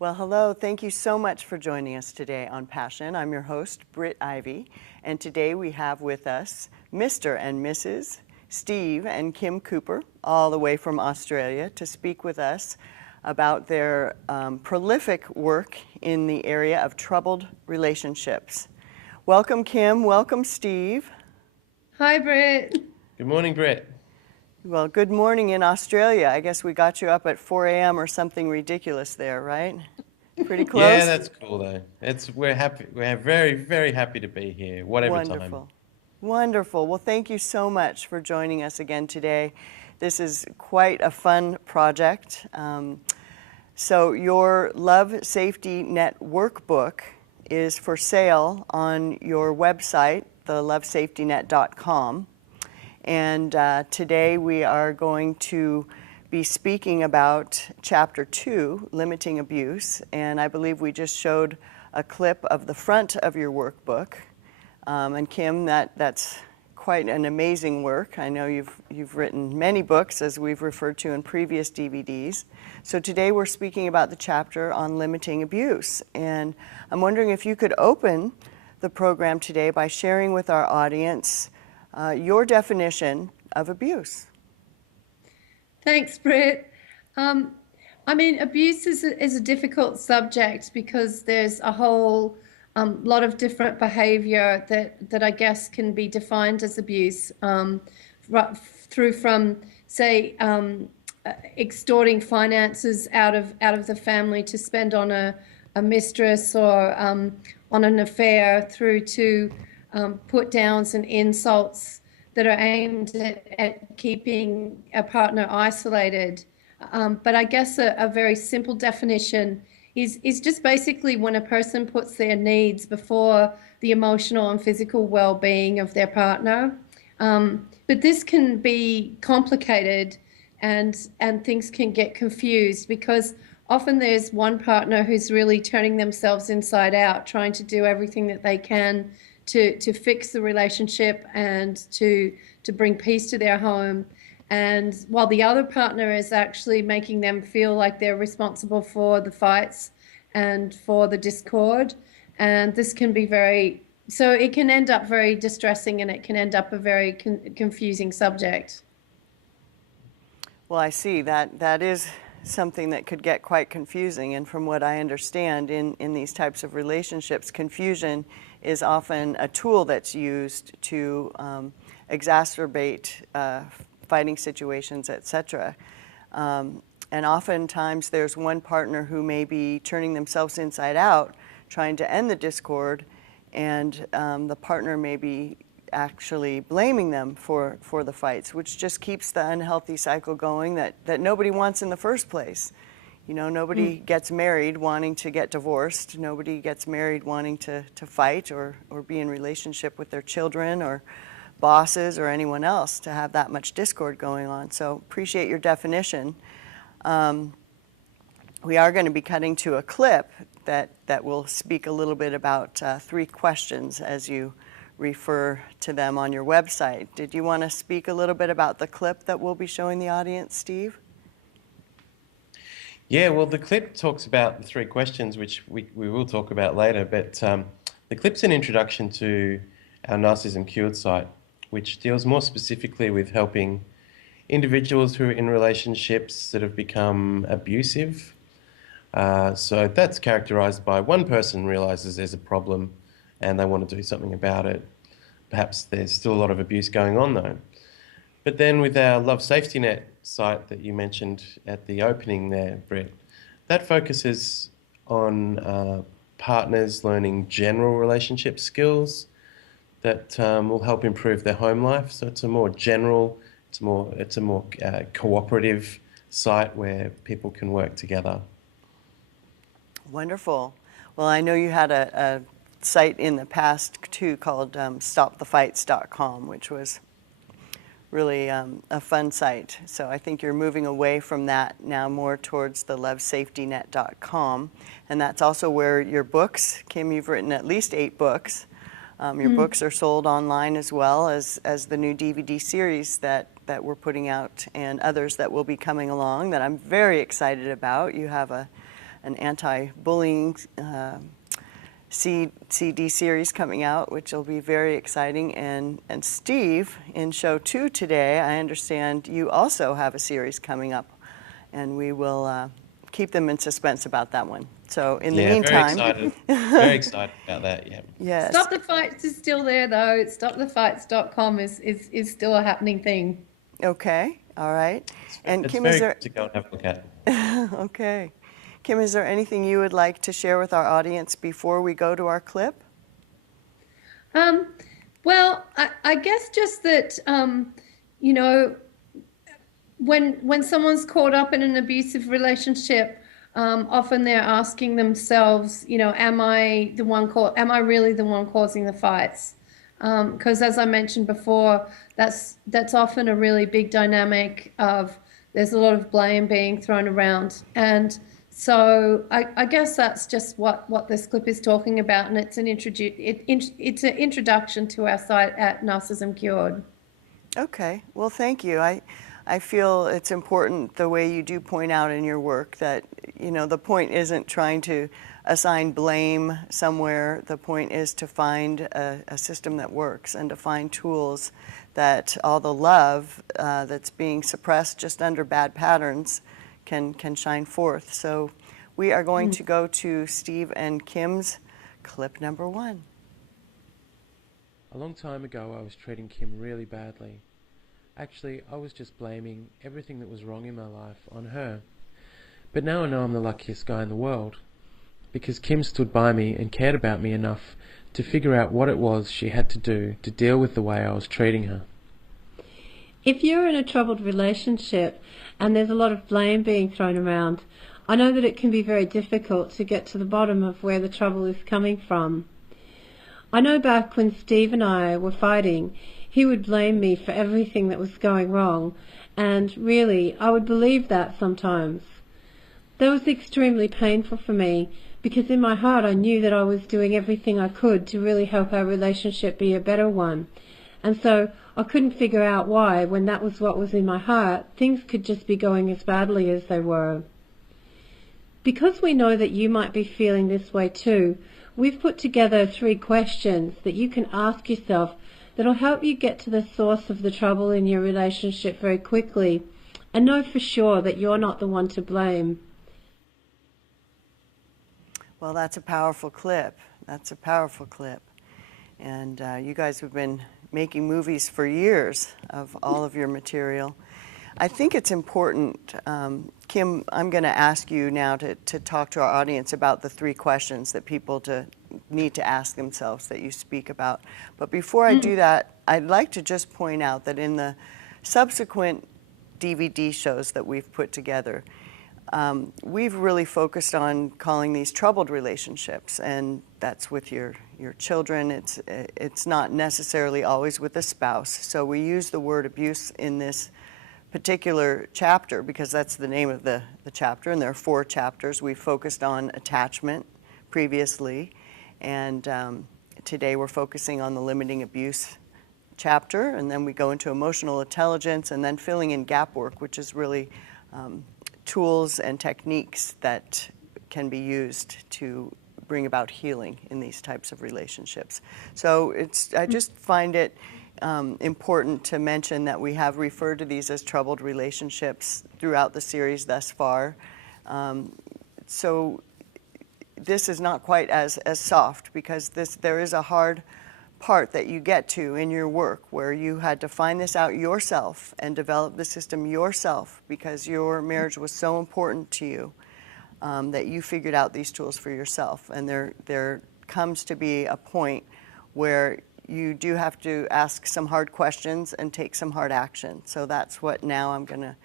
Well, hello. Thank you so much for joining us today on Passion. I'm your host, Britt Ivy, and today we have with us Mr. and Mrs. Steve and Kim Cooper, all the way from Australia, to speak with us about their prolific work in the area of troubled relationships. Welcome, Kim. Welcome, Steve. Hi, Britt. Good morning, Britt. Well, good morning in Australia. I guess we got you up at 4 a.m. or something ridiculous there, right? Pretty close? Yeah, that's cool though. We're happy. We're very, very happy to be here, whatever Wonderful. time. Wonderful. Well, thank you so much for joining us again today. This is quite a fun project. So your Love Safety Net workbook is for sale on your website, thelovesafetynet.com. And today we are going to be speaking about Chapter 2, Limiting Abuse. And I believe we just showed a clip of the front of your workbook. And Kim, that's quite an amazing work. I know you've written many books, as we've referred to in previous DVDs. So today we're speaking about the chapter on limiting abuse. And I'm wondering if you could open the program today by sharing with our audience your definition of abuse. Thanks, Britt. Abuse is a difficult subject because there's a whole lot of different behavior that I guess can be defined as abuse, through from, say, extorting finances out of the family to spend on a mistress or on an affair, through to put downs and insults that are aimed at keeping a partner isolated. But I guess a very simple definition is just basically when a person puts their needs before the emotional and physical well-being of their partner. But this can be complicated and things can get confused because often there's one partner who's really turning themselves inside out, trying to do everything that they can to fix the relationship and to bring peace to their home. And while the other partner is actually making them feel like they're responsible for the fights and for the discord. And this can be so it can end up very distressing and it can end up a very confusing subject. Well, I see that is something that could get quite confusing. And from what I understand in these types of relationships, confusion is often a tool that's used to exacerbate fighting situations, etc. And oftentimes there's one partner who may be turning themselves inside out, trying to end the discord, and the partner may be actually blaming them for the fights, which just keeps the unhealthy cycle going that nobody wants in the first place. You know, nobody gets married wanting to get divorced. Nobody gets married wanting to fight or be in relationship with their children or bosses or anyone else to have that much discord going on. So appreciate your definition. We are going to be cutting to a clip that will speak a little bit about 3 questions as you refer to them on your website. Did you want to speak a little bit about the clip that we'll be showing the audience, Steve? Yeah, well, the clip talks about the 3 questions, which we will talk about later, but the clip's an introduction to our Narcissism Cured site, which deals more specifically with helping individuals who are in relationships that have become abusive. So that's characterized by one person realizes there's a problem and they want to do something about it. Perhaps there's still a lot of abuse going on though. But then with our Love Safety Net site that you mentioned at the opening there, Britt, that focuses on partners learning general relationship skills that will help improve their home life. So it's a more general, it's a more cooperative site where people can work together. Wonderful. Well, I know you had a site in the past too called stopthefights.com, which was really a fun site. So I think you're moving away from that now more towards the lovesafetynet.com. And that's also where your books, Kim, you've written at least 8 books. Your books are sold online as well as the new DVD series that we're putting out and others that will be coming along that I'm very excited about. You have an anti-bullying CD series coming out, which will be very exciting. And Steve, in show 2 today, I understand you also have a series coming up, and we will keep them in suspense about that one. So in the meantime, very excited about that. Yeah. yes. Stop the Fights is still there, though. Stopthefights.com is still a happening thing. Okay, all right. And It's Kim, very is there good to go and have a look at. okay, Kim, is there anything you would like to share with our audience before we go to our clip? Well, I guess just that you know, when someone's caught up in an abusive relationship, often they're asking themselves, you know, am I really the one causing the fights? Because as I mentioned before, that's often a really big dynamic of there's a lot of blame being thrown around. And so I guess that's just what this clip is talking about, and it's an introduction to our site at Narcissism Cured. Okay, well, thank you. I feel it's important the way you do point out in your work that, you know, the point isn't trying to assign blame somewhere. The point is to find a system that works and to find tools that all the love that's being suppressed just under bad patterns can shine forth. So we are going to go to Steve and Kim's clip number 1. A long time ago I was treating Kim really badly. Actually, I was just blaming everything that was wrong in my life on her. But now I know I'm the luckiest guy in the world, because Kim stood by me and cared about me enough to figure out what it was she had to do to deal with the way I was treating her. If you're in a troubled relationship and there's a lot of blame being thrown around, I know that it can be very difficult to get to the bottom of where the trouble is coming from. I know back when Steve and I were fighting, he would blame me for everything that was going wrong, and really, I would believe that sometimes. That was extremely painful for me, because in my heart I knew that I was doing everything I could to really help our relationship be a better one. And so I couldn't figure out why, when that was what was in my heart, things could just be going as badly as they were. Because we know that you might be feeling this way too, we've put together 3 questions that you can ask yourself that'll help you get to the source of the trouble in your relationship very quickly and know for sure that you're not the one to blame. Well, that's a powerful clip. That's a powerful clip. And you guys have been making movies for years of all of your material. I think it's important, Kim, I'm going to ask you now to talk to our audience about the 3 questions that people need to ask themselves that you speak about. But before I do that, I'd like to just point out that in the subsequent DVD shows that we've put together, we've really focused on calling these troubled relationships, and that's with your children. It's not necessarily always with a spouse. So we use the word abuse in this particular chapter because that's the name of the chapter, and there are 4 chapters. We focused on attachment previously, and today we're focusing on the limiting abuse chapter, and then we go into emotional intelligence, and then filling in gap work, which is really tools and techniques that can be used to bring about healing in these types of relationships. So I just find it important to mention that we have referred to these as troubled relationships throughout the series thus far. So this is not quite as soft because there is a hard part that you get to in your work where you had to find this out yourself and develop the system yourself because your marriage was so important to you that you figured out these tools for yourself. And there comes to be a point where you do have to ask some hard questions and take some hard action. So that's what now I'm going to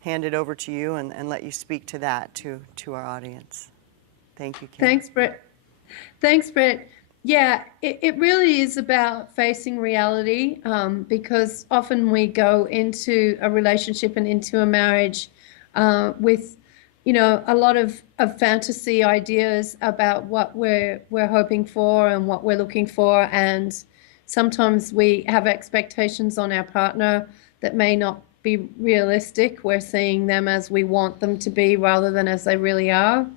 hand it over to you and let you speak to that to our audience. Thank you, Kim. Thanks, Britt. Thanks, Britt. Yeah, it really is about facing reality because often we go into a relationship and into a marriage with, you know, a lot of fantasy ideas about what we're hoping for and what we're looking for, and sometimes we have expectations on our partner that may not be realistic. We're seeing them as we want them to be rather than as they really are.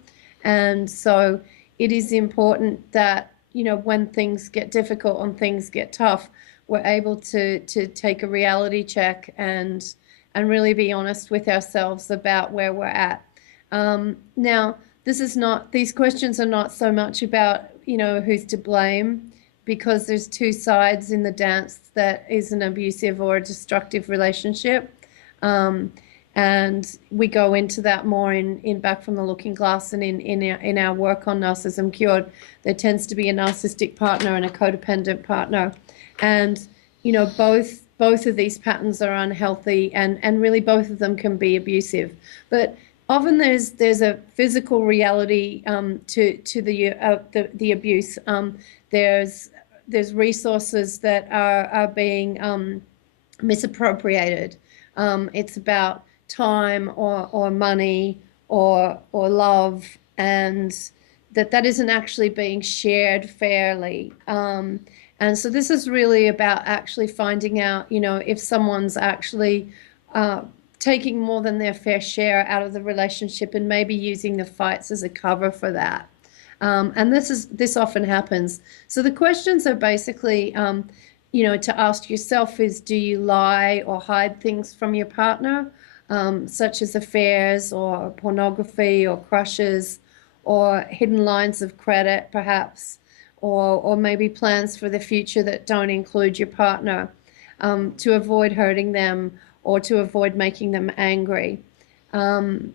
And so it is important that, when things get difficult and things get tough, we're able to take a reality check and really be honest with ourselves about where we're at. Now, these questions are not so much about, who's to blame, because there's two sides in the dance that is an abusive or a destructive relationship. And we go into that more in Back from the Looking Glass and in our work on Narcissism Cured. There tends to be a narcissistic partner and a codependent partner. And, both of these patterns are unhealthy, and really both of them can be abusive. But often there's a physical reality to the abuse. There's resources that are being misappropriated. It's about time or money or love, and that isn't actually being shared fairly. And so this is really about actually finding out, if someone's actually taking more than their fair share out of the relationship and maybe using the fights as a cover for that. And this often happens. So the questions are basically, to ask yourself is, do you lie or hide things from your partner, such as affairs or pornography or crushes or hidden lines of credit, perhaps, or maybe plans for the future that don't include your partner, to avoid hurting them or to avoid making them angry. The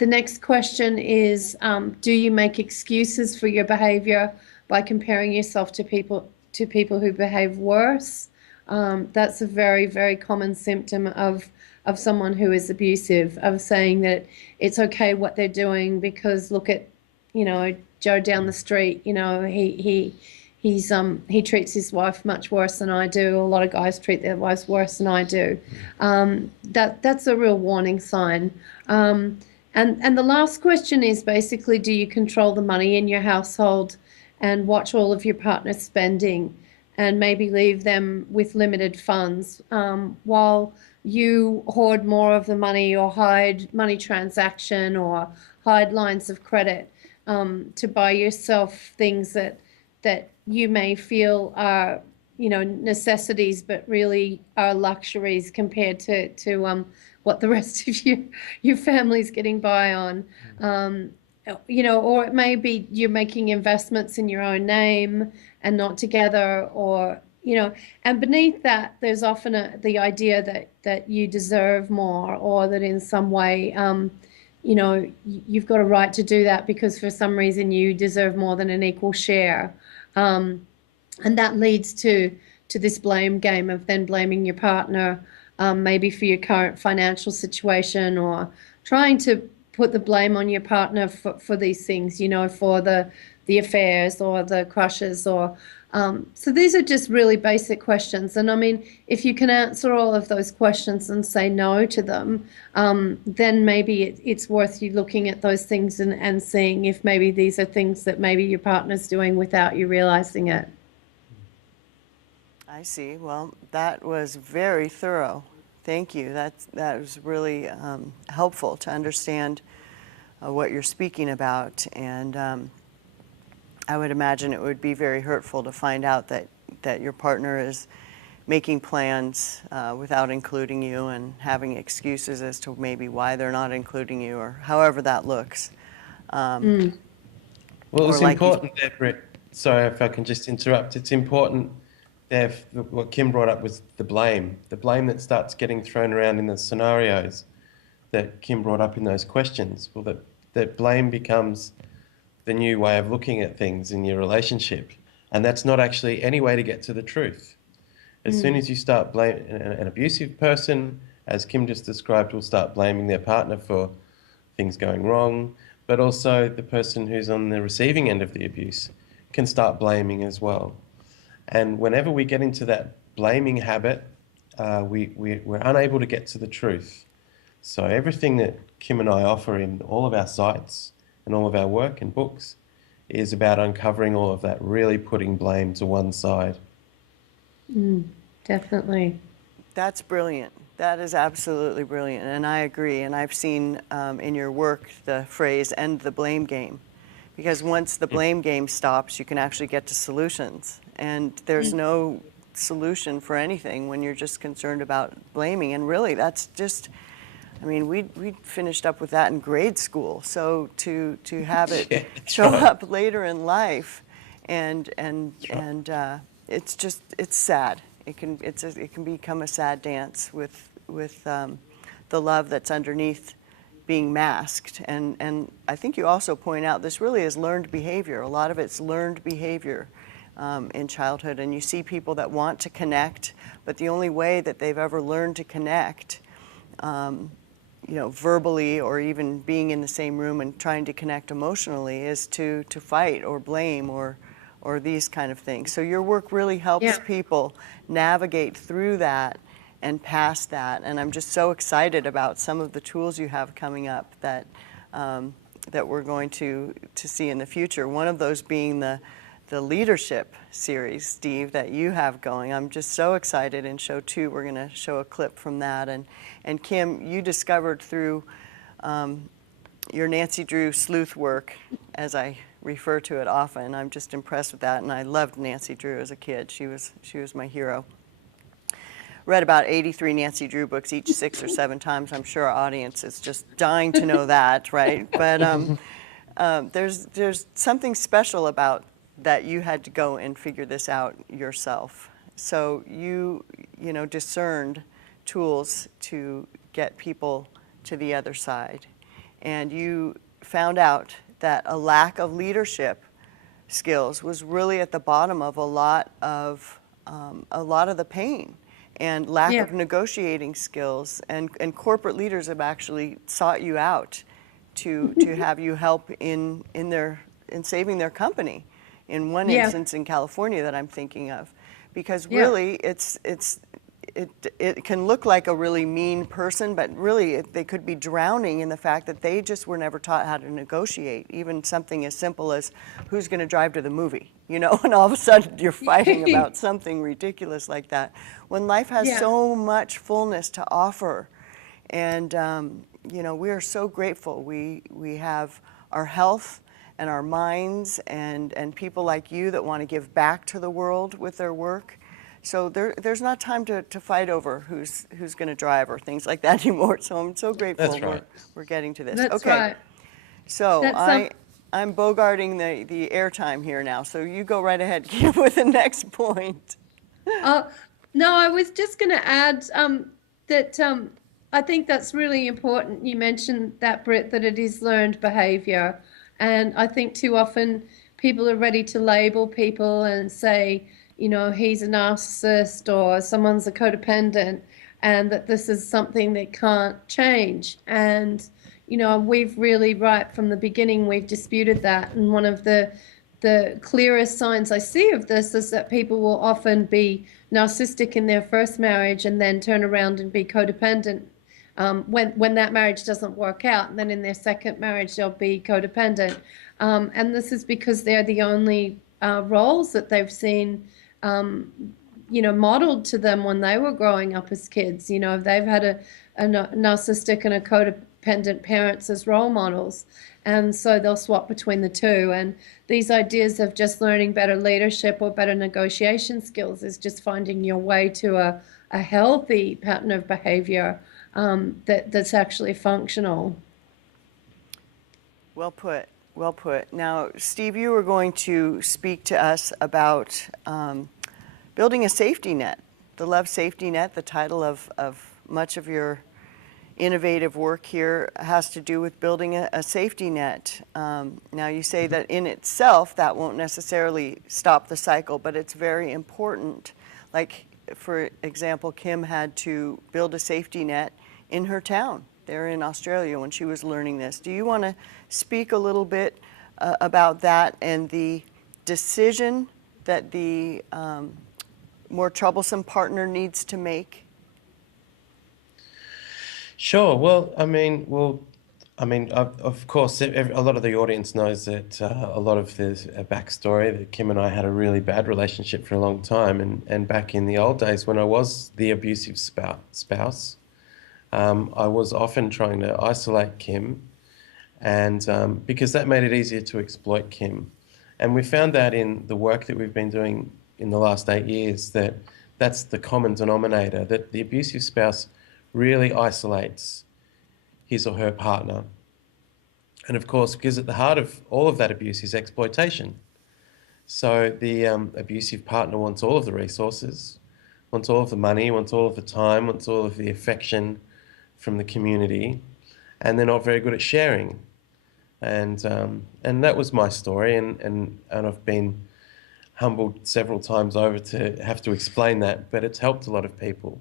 next question is, do you make excuses for your behavior by comparing yourself to people who behave worse? That's a very, very common symptom of someone who is abusive, of saying that it's okay what they're doing because look at, Joe down the street, he treats his wife much worse than I do. A lot of guys treat their wives worse than I do. That's a real warning sign. And the last question is basically, do you control the money in your household and watch all of your partner's spending and maybe leave them with limited funds, while you hoard more of the money or hide money transaction or hide lines of credit, to buy yourself things that you may feel are, necessities, but really are luxuries compared to what the rest of your family's getting by on. Or it may be you're making investments in your own name and not together, or, and beneath that, there's often the idea that you deserve more, or that in some way, you've got a right to do that because for some reason you deserve more than an equal share. And that leads to this blame game of then blaming your partner, maybe for your current financial situation, or trying to put the blame on your partner for these things, for the affairs or the crushes or so these are just really basic questions. And I mean, if you can answer all of those questions and say no to them, then maybe it's worth you looking at those things and seeing if maybe these are things that maybe your partner's doing without you realizing it. I see. Well, that was very thorough. Thank you. That was really helpful to understand what you're speaking about. And I would imagine it would be very hurtful to find out that your partner is making plans without including you and having excuses as to maybe why they're not including you, or however that looks. Well, it's important there, Britt. Sorry if I can just interrupt. It's important there, what Kim brought up was the blame that starts getting thrown around in the scenarios that Kim brought up in those questions. Well, that blame becomes the new way of looking at things in your relationship. And that's not actually any way to get to the truth. As soon as you start blaming an abusive person, as Kim just described, will start blaming their partner for things going wrong, but also the person who's on the receiving end of the abuse can start blaming as well. And whenever we get into that blaming habit, we're unable to get to the truth. So everything that Kim and I offer in all of our sites and all of our work and books is about uncovering all of that, really putting blame to one side. Definitely. That's brilliant. That is absolutely brilliant, and I agree. And I've seen in your work the phrase "end the blame game," because once the blame game stops, you can actually get to solutions. And there's no solution for anything when you're just concerned about blaming. And really, that's just, I mean, we finished up with that in grade school. So to have it show up later in life, and it's just, it's sad. It can become a sad dance with the love that's underneath being masked. And I think you also point out this really is learned behavior. A lot of it's learned behavior in childhood. And you see people that want to connect, but the only way that they've ever learned to connect, verbally or even being in the same room and trying to connect emotionally is to fight or blame or these kind of things. So your work really helps people navigate through that and past that. And I'm just so excited about some of the tools you have coming up that we're going to see in the future. One of those being the leadership series, Steve, that you have going. I'm just so excited. In show 2, we're going to show a clip from that. And Kim, you discovered through your Nancy Drew sleuth work, as I refer to it often. I'm just impressed with that, and I loved Nancy Drew as a kid. She was my hero. Read about 83 Nancy Drew books, each 6 or 7 times. I'm sure our audience is just dying to know that, right? But there's something special about that you had to go and figure this out yourself. So you discerned tools to get people to the other side, and you found out that a lack of leadership skills was really at the bottom of a lot of the pain, and lack of negotiating skills. And corporate leaders have actually sought you out to have you help in saving their company. In one instance in California that I'm thinking of, because really it can look like a really mean person, but really they could be drowning in the fact that they just were never taught how to negotiate. Even something as simple as who's going to drive to the movie, and all of a sudden you're fighting about something ridiculous like that. When life has so much fullness to offer, and we are so grateful. We have our health and our minds and people like you that want to give back to the world with their work. So there's not time to fight over who's going to drive or things like that anymore. So I'm so grateful. That's right. We're getting to this. That's okay. right. So I'm bogarting the airtime here now. So you go right ahead, Kim, with the next point. No, I was just going to add that I think that's really important. You mentioned that, Britt, that it is learned behavior. And I think too often people are ready to label people and say, he's a narcissist or someone's a codependent, and that this is something that can't change. And, we've really, right from the beginning, we've disputed that. And one of the clearest signs I see of this is that people will often be narcissistic in their first marriage and then turn around and be codependent when that marriage doesn't work out, and then in their second marriage they'll be codependent, and this is because they're the only roles that they've seen modeled to them when they were growing up as kids. They've had a narcissistic and a codependent parents as role models, and so they'll swap between the two. And these ideas of just learning better leadership or better negotiation skills is just finding your way to a healthy pattern of behavior that's actually functional. Well put. Well put. Now, Steve, you were going to speak to us about building a safety net, the Love Safety Net. The title of much of your innovative work here has to do with building a safety net. Now, you say that in itself, that won't necessarily stop the cycle, but it's very important. Like, for example, Kim had to build a safety net in her town there in Australia when she was learning this. Do you want to speak a little bit about that and the decision that the more troublesome partner needs to make? Sure. Well, of course, a lot of the audience knows that a lot of the backstory that Kim and I had a really bad relationship for a long time, and back in the old days when I was the abusive spouse, I was often trying to isolate Kim and because that made it easier to exploit Kim. And we found that in the work that we've been doing in the last 8 years, that that's the common denominator, that the abusive spouse really isolates his or her partner. And of course, because at the heart of all of that abuse is exploitation. So the abusive partner wants all of the resources, wants all of the money, wants all of the time, wants all of the affection from the community, and they're not very good at sharing. And that was my story, and I've been humbled several times over to have to explain that, but it's helped a lot of people.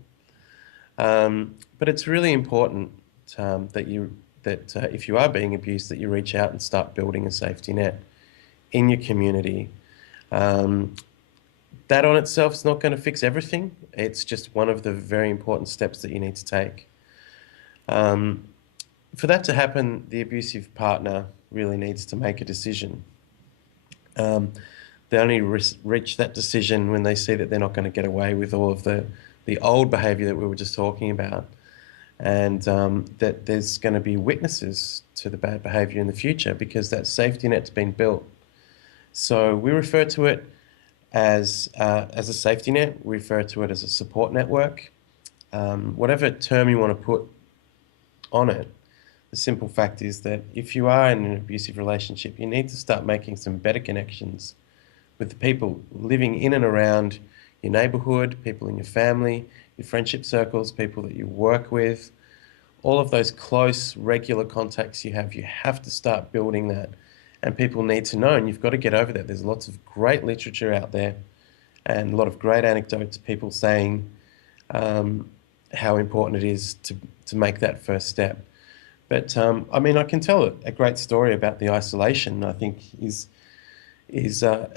But it's really important that if you are being abused, that you reach out and start building a safety net in your community. That on itself is not going to fix everything. It's just one of the very important steps that you need to take. For that to happen, the abusive partner really needs to make a decision. They only reach that decision when they see that they're not going to get away with all of the old behaviour that we were just talking about, and that there's going to be witnesses to the bad behaviour in the future, because that safety net's been built. So we refer to it as a safety net. We refer to it as a support network. Whatever term you want to put on it, the simple fact is that if you are in an abusive relationship, you need to start making some better connections with the people living in and around your neighbourhood, people in your family, your friendship circles, people that you work with, all of those close, regular contacts you have to start building that. And people need to know, and you've got to get over that. There's lots of great literature out there and a lot of great anecdotes, people saying how important it is to make that first step. But I mean, I can tell a great story about the isolation, I think, is of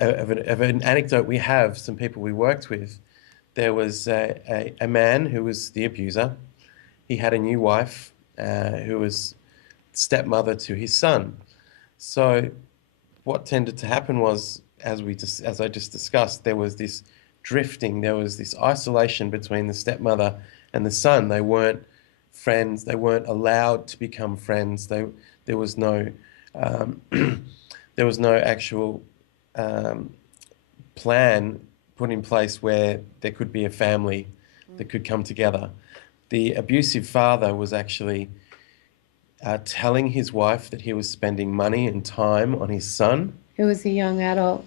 an anecdote we have, some people we worked with. There was a man who was the abuser. He had a new wife who was stepmother to his son. So what tended to happen was, as I just discussed, there was this drifting, there was this isolation between the stepmother and the son. They weren't friends, they weren't allowed to become friends. There was no actual plan put in place where there could be a family that could come together. The abusive father was actually telling his wife that he was spending money and time on his son. Who was a young adult.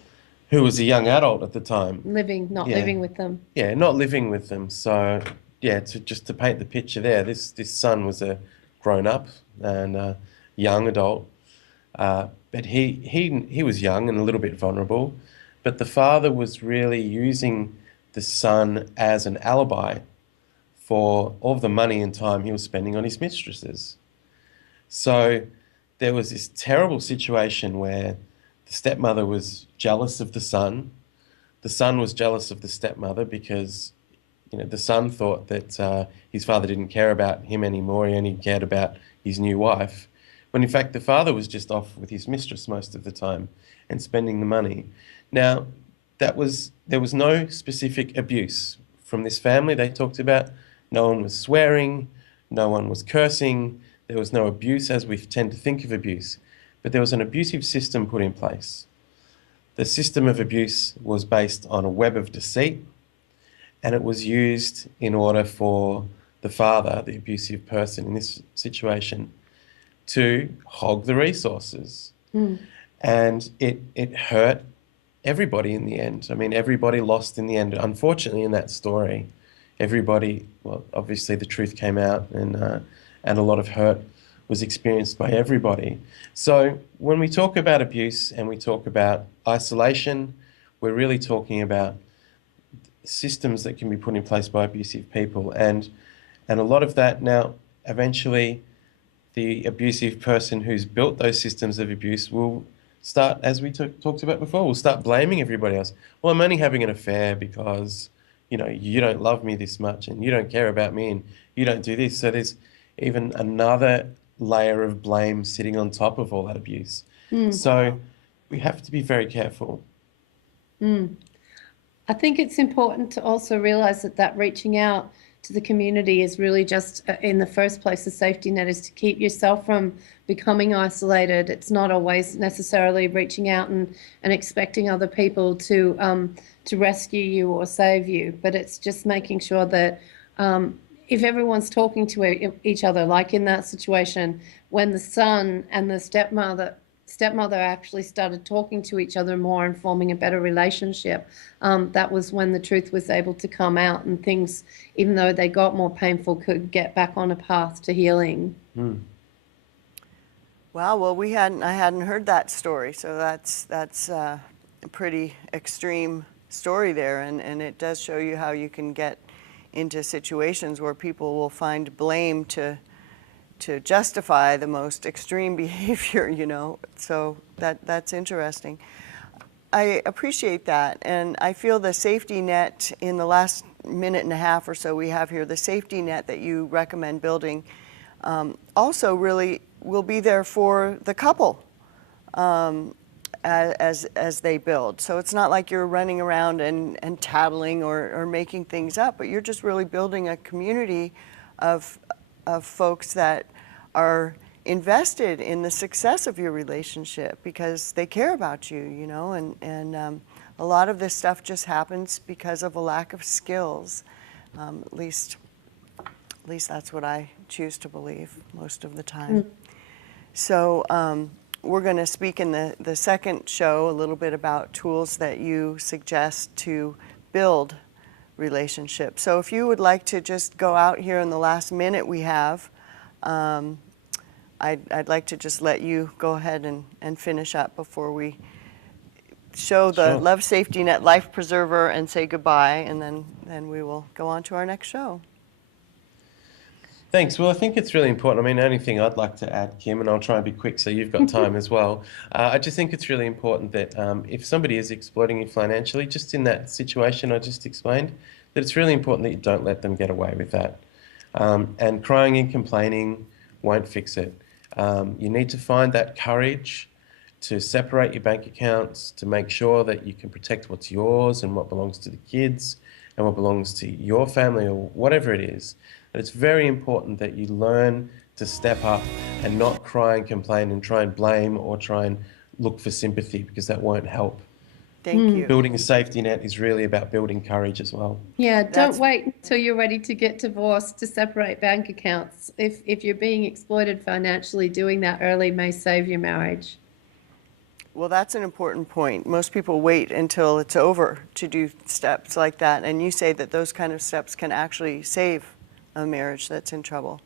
Who was a young adult at the time. Not living with them. Yeah, not living with them. So, yeah, to paint the picture there, this son was a grown-up and a young adult. But he was young and a little bit vulnerable. But the father was really using the son as an alibi for all of the money and time he was spending on his mistresses. So there was this terrible situation where the stepmother was jealous of the son. The son was jealous of the stepmother because, the son thought that his father didn't care about him anymore. He only cared about his new wife. When in fact the father was just off with his mistress most of the time and spending the money. Now, there was no specific abuse from this family they talked about. No one was swearing, no one was cursing, there was no abuse as we tend to think of abuse, but there was an abusive system put in place. The system of abuse was based on a web of deceit, and it was used in order for the father, the abusive person in this situation, to hog the resources. And it hurt everybody in the end. I mean, everybody lost in the end. Unfortunately, in that story, obviously the truth came out, and a lot of hurt was experienced by everybody. So when we talk about abuse and we talk about isolation, we're really talking about systems that can be put in place by abusive people. And a lot of that now, eventually, the abusive person who's built those systems of abuse will start, as we talked about before, will start blaming everybody else. Well, I'm only having an affair because, you don't love me this much and you don't care about me and you don't do this. So there's even another layer of blame sitting on top of all that abuse. So we have to be very careful. I think it's important to also realize that reaching out to the community is really just, in the first place, the safety net is to keep yourself from becoming isolated. It's not always necessarily reaching out and expecting other people to rescue you or save you, but it's just making sure that if everyone's talking to each other, like in that situation, when the son and the stepmother actually started talking to each other more and forming a better relationship, that was when the truth was able to come out, and things, even though they got more painful, could get back on a path to healing. Wow, well, I hadn't heard that story, so that's a pretty extreme story there, and it does show you how you can get into situations where people will find blame to justify the most extreme behavior, you know. So that's interesting. I appreciate that, and I feel the safety net in the last minute and a half or so we have here, the safety net that you recommend building, also really will be there for the couple as they build. So it's not like you're running around and tattling or making things up, but you're just really building a community of folks that are invested in the success of your relationship because they care about you, you know, and a lot of this stuff just happens because of a lack of skills. At least that's what I choose to believe most of the time. So we're going to speak in the second show a little bit about tools that you suggest to build relationships. So if you would like to just go out here in the last minute we have, I'd like to just let you go ahead and finish up before we show the Sure. Love Safety Net Life Preserver and say goodbye, and then we will go on to our next show. Thanks. Well, I think it's really important. I mean, the only thing I'd like to add, Kim, and I'll try and be quick so you've got time as well. I just think it's really important that if somebody is exploiting you financially, just in that situation I just explained, that it's really important that you don't let them get away with that. And crying and complaining won't fix it. You need to find that courage to separate your bank accounts, to make sure that you can protect what's yours and what belongs to the kids and what belongs to your family or whatever it is. And it's very important that you learn to step up and not cry and complain and try and blame or try and look for sympathy, because that won't help. Thank you. Building a safety net is really about building courage as well. Yeah, That's- don't wait until you're ready to get divorced to separate bank accounts. If you're being exploited financially, doing that early may save your marriage. Well, that's an important point. Most people wait until it's over to do steps like that, and you say that those kind of steps can actually save a marriage that's in trouble.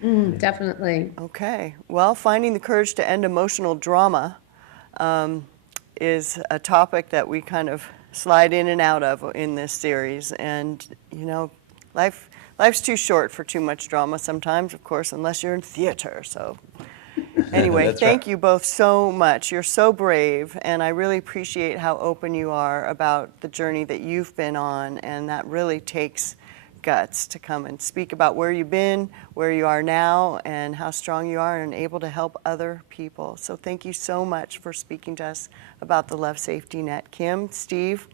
Definitely. Okay. Well, finding the courage to end emotional drama is a topic that we kind of slide in and out of in this series. And, you know, life's too short for too much drama sometimes, of course, unless you're in theater. So anyway, That's thank right. you both so much. You're so brave, and I really appreciate how open you are about the journey that you've been on, and that really takes guts to come and speak about where you've been, where you are now, and how strong you are and able to help other people. So thank you so much for speaking to us about the Love Safety Net. Kim, Steve,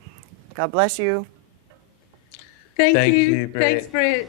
God bless you. Thank Thank you. you, Britt. Thanks, Britt.